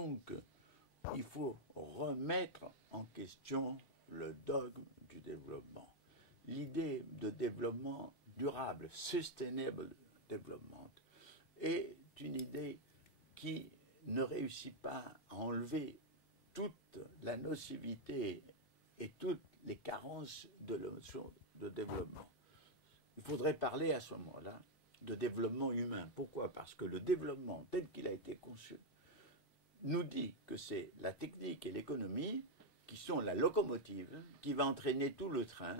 donc, il faut remettre en question le dogme du développement. L'idée de développement durable, sustainable development, est une idée qui ne réussit pas à enlever toute la nocivité et toutes les carences de la notion de développement. Il faudrait parler à ce moment-là de développement humain. Pourquoi? Parce que le développement tel qu'il a été conçu nous dit que c'est la technique et l'économie qui sont la locomotive qui va entraîner tout le train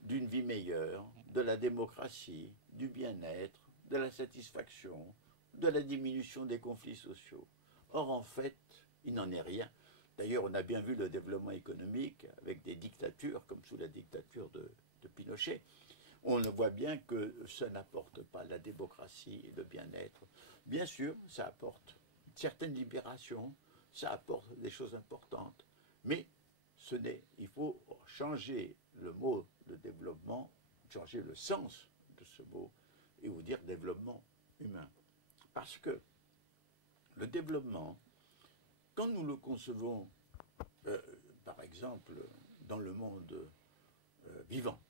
d'une vie meilleure, de la démocratie, du bien-être, de la satisfaction, de la diminution des conflits sociaux. Or, en fait, il n'en est rien. D'ailleurs, on a bien vu le développement économique avec des dictatures, comme sous la dictature de Pinochet. On voit bien que ça n'apporte pas la démocratie et le bien-être. Bien sûr, ça apporte certaines libérations, ça apporte des choses importantes, mais il faut changer le mot de développement, changer le sens de ce mot et vous dire développement humain. Parce que le développement, quand nous le concevons, par exemple, dans le monde vivant,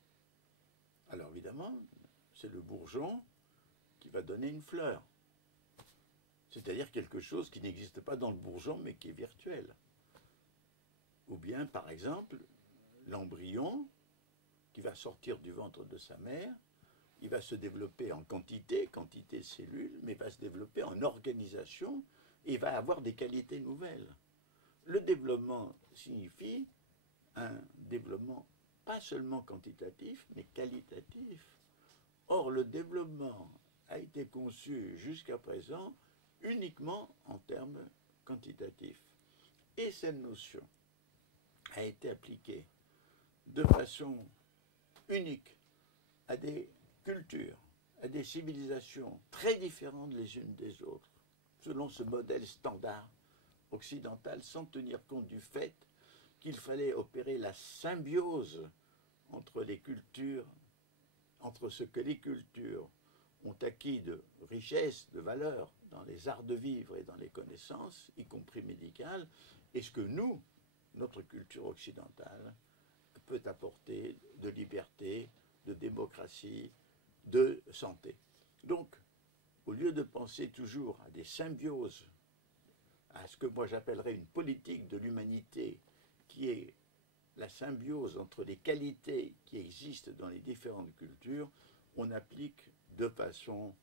alors évidemment, c'est le bourgeon qui va donner une fleur. C'est-à-dire quelque chose qui n'existe pas dans le bourgeon, mais qui est virtuel. Ou bien, par exemple, l'embryon qui va sortir du ventre de sa mère, il va se développer en quantité de cellules, mais va se développer en organisation et va avoir des qualités nouvelles. Le développement signifie un développement pas seulement quantitatif, mais qualitatif. Or, le développement a été conçu jusqu'à présent uniquement en termes quantitatifs. Et cette notion a été appliquée de façon unique à des cultures, à des civilisations très différentes les unes des autres, selon ce modèle standard occidental, sans tenir compte du fait qu'il fallait opérer la symbiose entre les cultures, entre ce que les cultures ont acquis de richesse, de valeur dans les arts de vivre et dans les connaissances, y compris médicales, et ce que nous, notre culture occidentale, peut apporter de liberté, de démocratie, de santé. Donc, au lieu de penser toujours à des symbioses, à ce que moi j'appellerais une politique de l'humanité, qui est la symbiose entre les qualités qui existent dans les différentes cultures, on applique de façon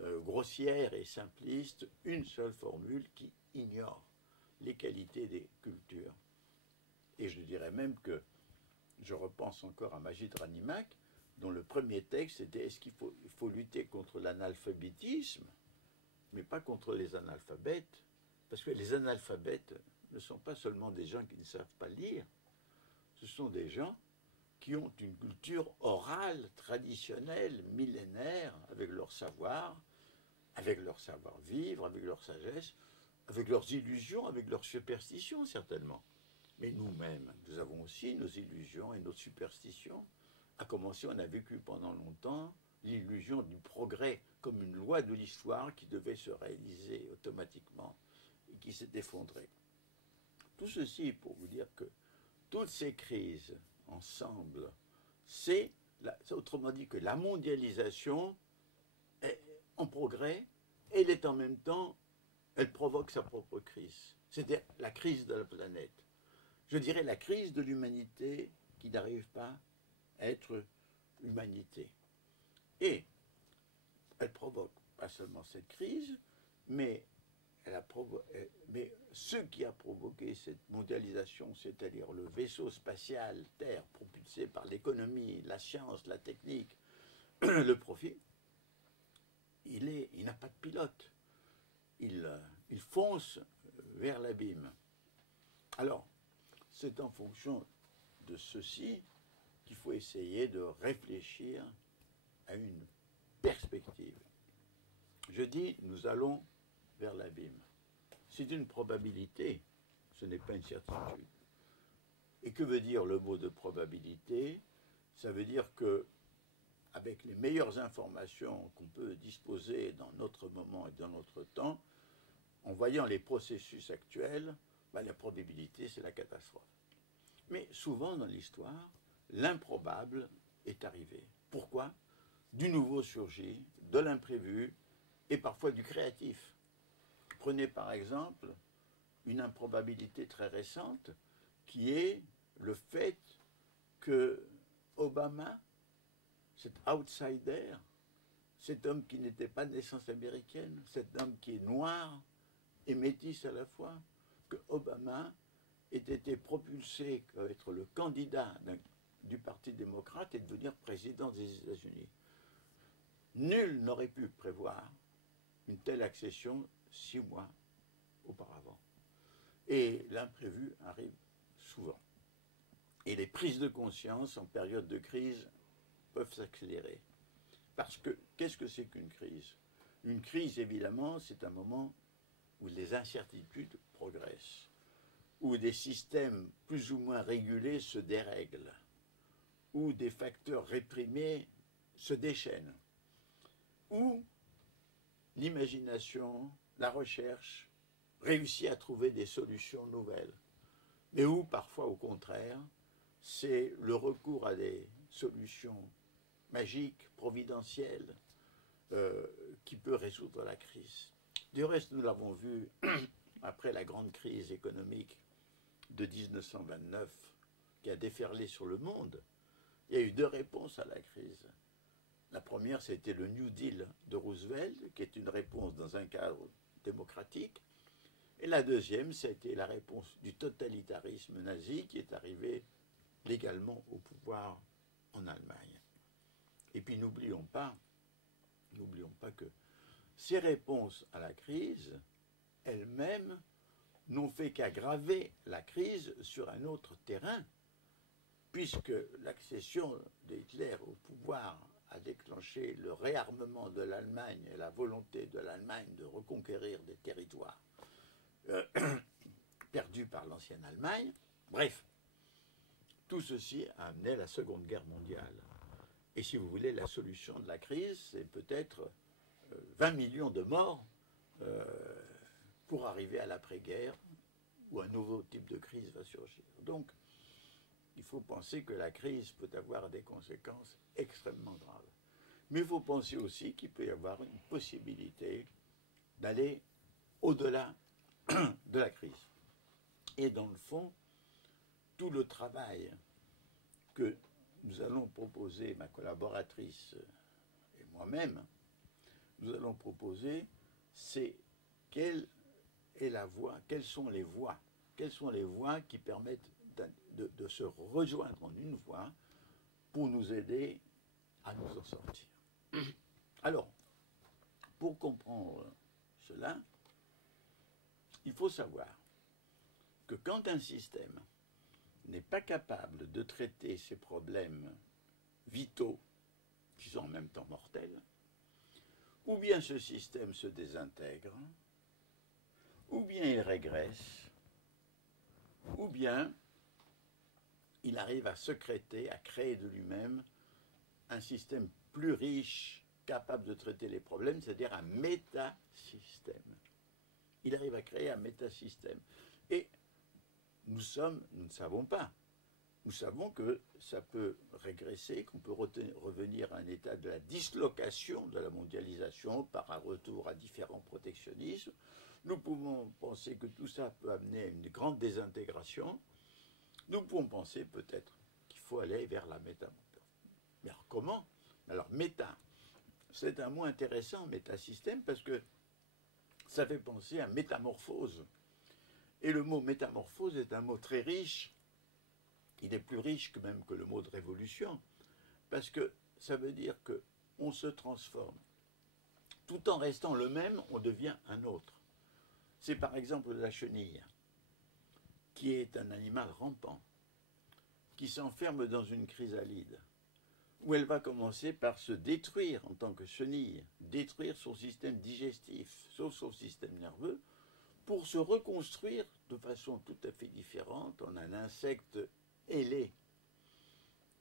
grossière et simpliste une seule formule qui ignore les qualités des cultures. Et je dirais même que je repense encore à Magid Ranimak, dont le premier texte était « Est-ce qu'il faut lutter contre l'analphabétisme, mais pas contre les analphabètes ?» Parce que les analphabètes ne sont pas seulement des gens qui ne savent pas lire, ce sont des gens qui ont une culture orale, traditionnelle, millénaire, avec leur savoir, avec leur savoir-vivre, avec leur sagesse, avec leurs illusions, avec leurs superstitions, certainement. Mais nous-mêmes, nous avons aussi nos illusions et nos superstitions. À commencer, on a vécu pendant longtemps l'illusion du progrès comme une loi de l'histoire qui devait se réaliser automatiquement et qui s'est effondrée. Tout ceci pour vous dire que toutes ces crises ensemble, c'est autrement dit que la mondialisation est en progrès et elle est en même temps, elle provoque sa propre crise. C'est-à-dire la crise de la planète. Je dirais la crise de l'humanité qui n'arrive pas à être humanité. Et elle provoque pas seulement cette crise, mais ce qui a provoqué cette mondialisation, c'est-à-dire le vaisseau spatial Terre propulsé par l'économie, la science, la technique, le profit, il n'a pas de pilote. Il fonce vers l'abîme. Alors, c'est en fonction de ceci qu'il faut essayer de réfléchir à une perspective. Je dis, nous allons vers l'abîme. C'est une probabilité, ce n'est pas une certitude. Et que veut dire le mot de probabilité? Ça veut dire que, avec les meilleures informations qu'on peut disposer dans notre moment et dans notre temps, en voyant les processus actuels, ben, la probabilité, c'est la catastrophe. Mais souvent dans l'histoire, l'improbable est arrivé. Pourquoi? Du nouveau surgit, de l'imprévu et parfois du créatif. Prenez par exemple une improbabilité très récente qui est le fait que Obama, cet outsider, cet homme qui n'était pas de naissance américaine, cet homme qui est noir et métis à la fois, que Obama ait été propulsé à être le candidat du Parti démocrate et devenir président des États-Unis. Nul n'aurait pu prévoir une telle accession 6 mois auparavant. Et l'imprévu arrive souvent. Et les prises de conscience en période de crise peuvent s'accélérer. Parce que, qu'est-ce que c'est qu'une crise? Une crise, évidemment, c'est un moment où les incertitudes progressent, où des systèmes plus ou moins régulés se dérèglent, où des facteurs réprimés se déchaînent, où l'imagination, la recherche réussit à trouver des solutions nouvelles, mais où parfois, au contraire, c'est le recours à des solutions magiques, providentielles, qui peut résoudre la crise. Du reste, nous l'avons vu après la grande crise économique de 1929 qui a déferlé sur le monde. Il y a eu 2 réponses à la crise. La première, c'était le New Deal de Roosevelt, qui est une réponse dans un cadre démocratique. Et la deuxième, c'était la réponse du totalitarisme nazi qui est arrivé légalement au pouvoir en Allemagne. Et puis n'oublions pas que ces réponses à la crise, elles-mêmes, n'ont fait qu'aggraver la crise sur un autre terrain, puisque l'accession d'Hitler au pouvoir a déclenché le réarmement de l'Allemagne et la volonté de l'Allemagne de reconquérir des territoires perdus par l'ancienne Allemagne. Bref, tout ceci a amené la Seconde Guerre mondiale. Et si vous voulez, la solution de la crise, c'est peut-être 20 millions de morts pour arriver à l'après-guerre, où un nouveau type de crise va surgir. Donc, il faut penser que la crise peut avoir des conséquences extrêmement graves. Mais il faut penser aussi qu'il peut y avoir une possibilité d'aller au-delà de la crise. Et dans le fond, tout le travail que nous allons proposer, ma collaboratrice et moi-même, nous allons proposer, c'est quelle est la voie, quelles sont les voies qui permettent de se rejoindre en une voie pour nous aider à nous en sortir. Alors, pour comprendre cela, il faut savoir que quand un système n'est pas capable de traiter ses problèmes vitaux, qui sont en même temps mortels, ou bien ce système se désintègre, ou bien il régresse, ou bien il arrive à secréter, à créer de lui-même un système plus riche, capable de traiter les problèmes, c'est-à-dire un métasystème. Il arrive à créer un métasystème. Et nous ne savons pas. Nous savons que ça peut régresser, qu'on peut revenir à un état de la dislocation de la mondialisation par un retour à différents protectionnismes. Nous pouvons penser que tout ça peut amener à une grande désintégration. Nous pouvons penser peut-être qu'il faut aller vers la métamorphose. Mais alors comment? Alors méta, c'est un mot intéressant, métasystème, parce que ça fait penser à métamorphose. Et le mot métamorphose est un mot très riche. Il est plus riche que même que le mot de révolution, parce que ça veut dire qu'on se transforme. Tout en restant le même, on devient un autre. C'est par exemple la chenille, qui est un animal rampant, qui s'enferme dans une chrysalide, où elle va commencer par se détruire en tant que chenille, détruire son système digestif, sauf son système nerveux, pour se reconstruire de façon tout à fait différente en un insecte ailé.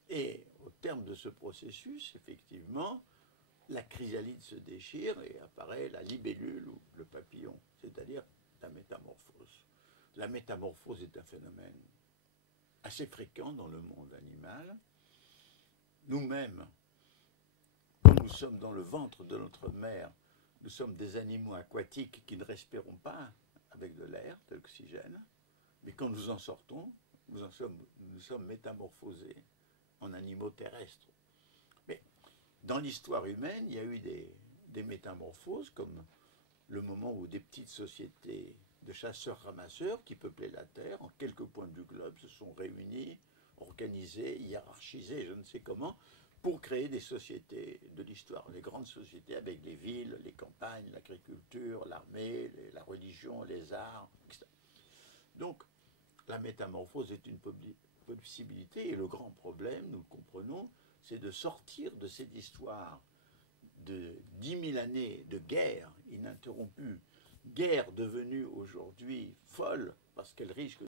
Et au terme de ce processus, effectivement, la chrysalide se déchire et apparaît la libellule ou le papillon, c'est-à-dire la métamorphose. La métamorphose est un phénomène assez fréquent dans le monde animal. Nous-mêmes, quand nous sommes dans le ventre de notre mère, nous sommes des animaux aquatiques qui ne respirons pas avec de l'air, de l'oxygène, mais quand nous en sortons, nous sommes métamorphosés en animaux terrestres. Mais dans l'histoire humaine, il y a eu des métamorphoses, comme le moment où des petites sociétés de chasseurs-ramasseurs qui peuplaient la Terre, en quelques points du globe, se sont réunis, organisés, hiérarchisés, je ne sais comment, pour créer des sociétés de l'histoire, les grandes sociétés avec les villes, les campagnes, l'agriculture, l'armée, la religion, les arts, etc. Donc, la métamorphose est une possibilité, et le grand problème, nous le comprenons, c'est de sortir de cette histoire de 10 000 années de guerre ininterrompue, guerre devenue aujourd'hui folle parce qu'elle risque